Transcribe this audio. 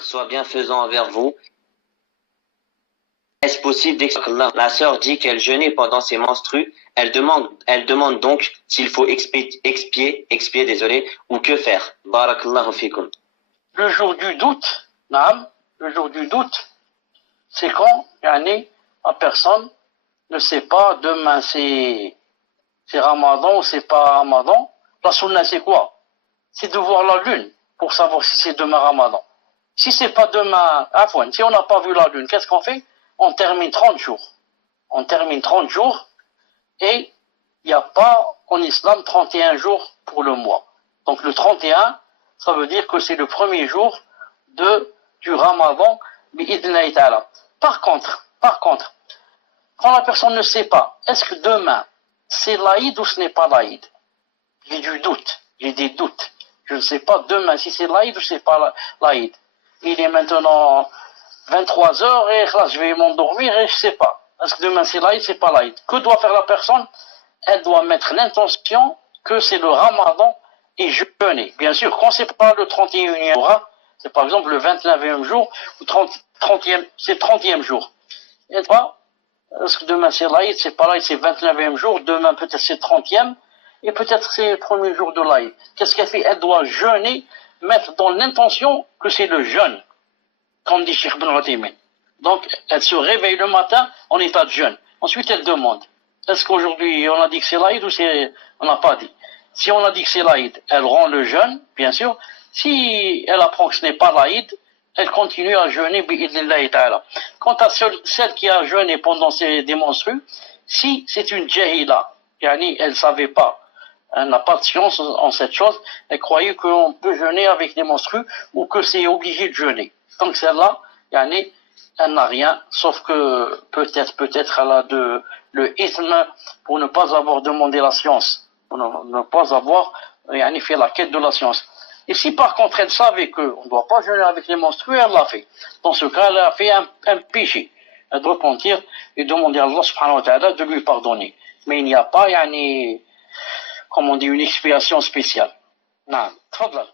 Soit bienfaisant envers vous. Est-ce possible d'expliquer? La sœur dit qu'elle jeûnait pendant ses menstrues. Elle demande donc s'il faut expier, désolé, ou que faire. Barakallahu fikum. Le jour du doute, naam, le jour du doute, c'est quand, la personne ne sait pas, demain c'est Ramadan ou c'est pas Ramadan. La sunna c'est quoi? C'est de voir la lune pour savoir si c'est demain Ramadan. Si c'est pas demain, si on n'a pas vu la lune, qu'est-ce qu'on fait? On termine 30 jours. On termine 30 jours et il n'y a pas en islam 31 jours pour le mois. Donc le 31, ça veut dire que c'est le premier jour du Ramadan, bi'idhnillahi ta'ala. Par contre, quand la personne ne sait pas, est-ce que demain c'est l'Aïd ou ce n'est pas l'Aïd? J'ai des doutes. Je ne sais pas demain si c'est l'Aïd ou c'est pas l'Aïd. Il est maintenant 23 heures et là, je vais m'endormir et je sais pas. Est-ce que demain c'est l'Aïd, c'est pas l'Aïd? Que doit faire la personne? Elle doit mettre l'intention que c'est le Ramadan et jeûner. Bien sûr, quand c'est pas le 31e jour, c'est par exemple le 29e jour ou 30e, c'est 30e jour. Et pas, est-ce que demain c'est l'Aïd, c'est pas l'Aïd, c'est 29e jour, demain peut-être c'est 30e, et peut-être c'est le premier jour de l'Aïd. Qu'est-ce qu'elle fait? Elle doit jeûner, mettre dans l'intention que c'est le jeûne, comme dit Cheikh Ibn Uthaymin. Donc, elle se réveille le matin en état de jeûne. Ensuite, elle demande, est-ce qu'aujourd'hui on a dit que c'est l'Aïd ou on n'a pas dit? Si on a dit que c'est l'Aïd, elle rend le jeûne, bien sûr. Si elle apprend que ce n'est pas l'Aïd, elle continue à jeûner bi'idhnillahi ta'ala. Quant à celle qui a jeûné pendant ses menstrues, si c'est une jahila, elle savait pas, elle n'a pas de science en cette chose, elle croyait qu'on peut jeûner avec des menstrues ou que c'est obligé de jeûner. Donc celle-là, elle n'a rien, sauf que peut-être elle a le ithme pour ne pas avoir demandé la science, pour ne pas avoir fait la quête de la science. Et si par contre elle savait qu'on ne doit pas jeûner avec les menstrues, elle l'a fait. Dans ce cas, elle a fait un péché. Elle doit repentir et demander à Allah subhanahu wa ta'ala de lui pardonner. Mais il n'y a pas, comme on dit, une expiation spéciale. Non, tfadlal.